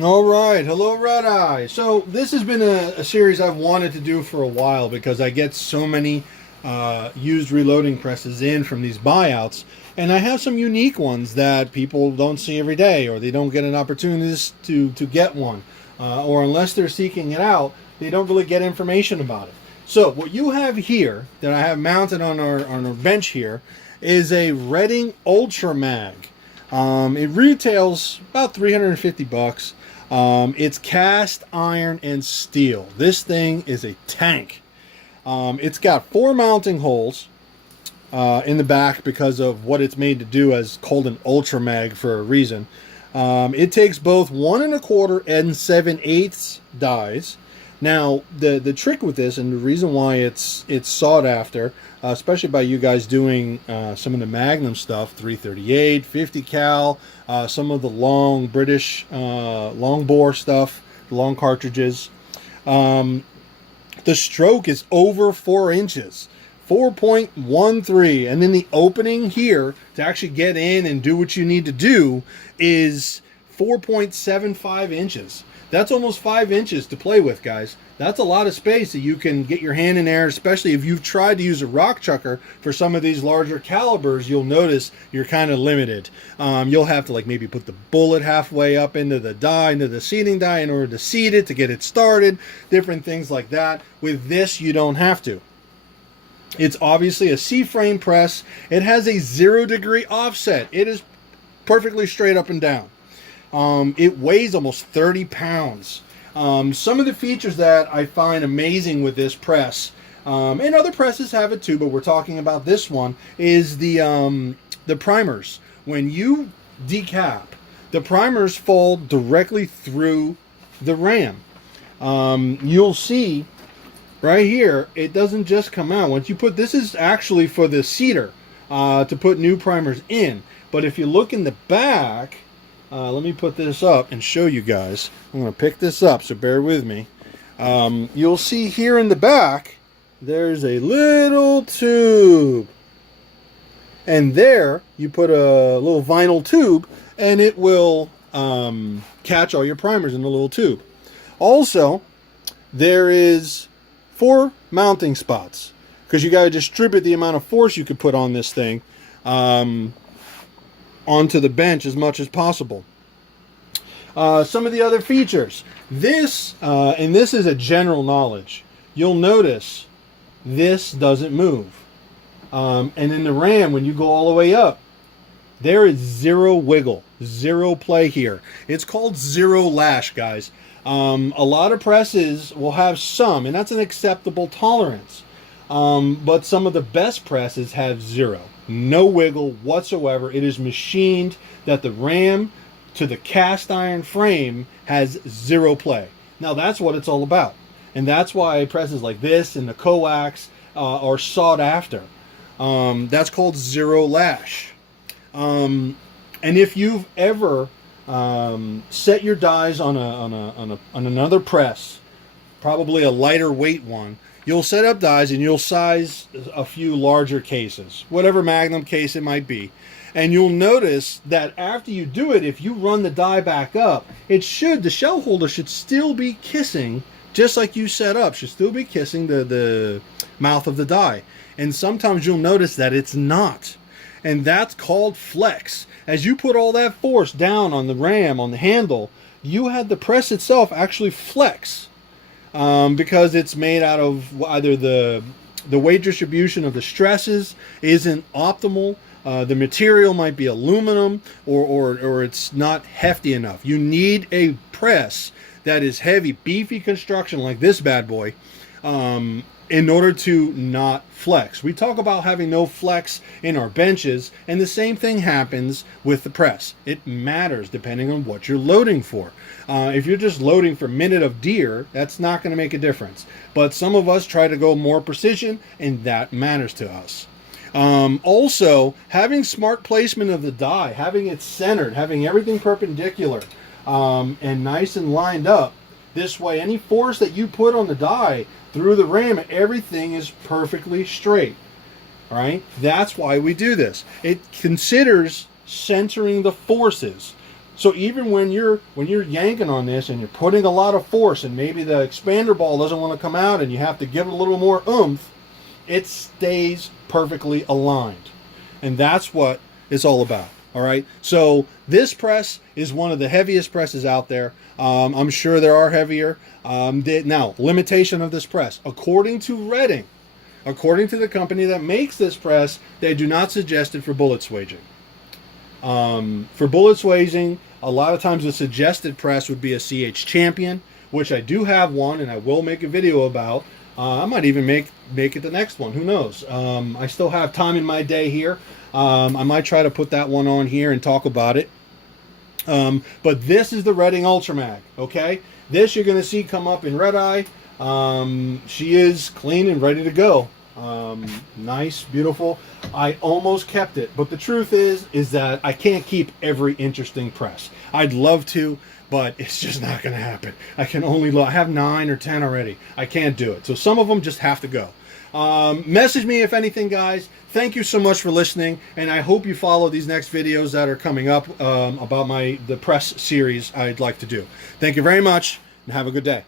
All right, hello Red Eye. So this has been a series I've wanted to do for a while because I get so many used reloading presses in from these buyouts, and I have some unique ones that people don't see every day, or they don't get an opportunity to get one, or unless they're seeking it out, they don't really get information about it. So what you have here that I have mounted on our bench here is a Redding Ultramag. It retails about 350 bucks. It's cast iron and steel. This thing is a tank. It's got 4 mounting holes in the back because of what it's made to do, as called an Ultramag for a reason. It takes both 1 1/4 and 7/8 dies. Now, the trick with this, and the reason why it's sought after, especially by you guys doing some of the Magnum stuff, 338, 50 cal, some of the long British long bore stuff, the long cartridges. The stroke is over 4 inches, 4.13, and then the opening here to actually get in and do what you need to do is 4.75 inches. That's almost 5 inches to play with, guys. That's a lot of space that you can get your hand in there, especially if you've tried to use a rock chucker for some of these larger calibers. You'll notice you're kind of limited. You'll have to maybe put the bullet halfway up into the die, into the seating die, in order to seat it, to get it started, different things like that. With this, you don't have to. It's obviously a C-frame press. It has a 0-degree offset. It is perfectly straight up and down. It weighs almost 30 pounds. Some of the features that I find amazing with this press, and other presses have it too, but we're talking about this one, is the primers. When you decap, the primers fall directly through the ram. You'll see right here, it doesn't just come out. Once you put, this is actually for the seater, to put new primers in. But if you look in the back, let me put this up and show you guys. I'm going to pick this up, so bear with me. You'll see here in the back, there's a little tube. And there, you put a little vinyl tube, and it will catch all your primers in the little tube. Also, there is 4 mounting spots, because you got to distribute the amount of force you could put on this thing onto the bench as much as possible. Some of the other features. This, and this is a general knowledge, you'll notice this doesn't move. And in the ram, when you go all the way up, there is 0 wiggle, 0 play here. It's called 0 lash, guys. A lot of presses will have some, and that's an acceptable tolerance. But some of the best presses have 0. No wiggle whatsoever. It is machined that the ram to the cast iron frame has 0 play. Now that's what it's all about. And that's why presses like this and the coax are sought after. That's called 0 lash. And if you've ever set your dies on another press, probably a lighter weight one, you'll set up dies and you'll size a few larger cases, whatever Magnum case it might be. And you'll notice that after you do it, if you run the die back up, the shell holder should still be kissing, just like you set up, should still be kissing the mouth of the die. And sometimes you'll notice that it's not. And that's called flex. As you put all that force down on the ram, on the handle, you had the press itself actually flex. Because it's made out of either the weight distribution of the stresses isn't optimal, the material might be aluminum, or it's not hefty enough. You need a press that is heavy, beefy construction like this bad boy, in order to not flex. We talk about having no flex in our benches, and the same thing happens with the press. It matters depending on what you're loading for. If you're just loading for minute of deer, that's not going to make a difference. But some of us try to go more precision, and that matters to us. Also, having smart placement of the die, having it centered, having everything perpendicular and nice and lined up. This way, any force that you put on the die through the ram, everything is perfectly straight. All right, that's why we do this. It considers centering the forces. So even when you're yanking on this and you're putting a lot of force and maybe the expander ball doesn't want to come out and you have to give it a little more oomph, it stays perfectly aligned. And that's what it's all about. All right. So this press is one of the heaviest presses out there. I'm sure there are heavier. Now, limitation of this press. According to Redding, according to the company that makes this press, they do not suggest it for bullet swaging. For bullet swaging, a lot of times the suggested press would be a CH Champion, which I do have one and I will make a video about. I might even make it the next one. Who knows? I still have time in my day here. I might try to put that one on here and talk about it. But this is the Redding Ultramag, okay? This you're going to see come up in Red Eye. She is clean and ready to go. Nice, beautiful. I almost kept it, but the truth is that I can't keep every interesting press. I'd love to, but it's just not going to happen. I can only I have 9 or 10 already. I can't do it. So some of them just have to go. Message me if anything, guys. Thank you so much for listening, and I hope you follow these next videos that are coming up about the press series I'd like to do. Thank you very much, and have a good day.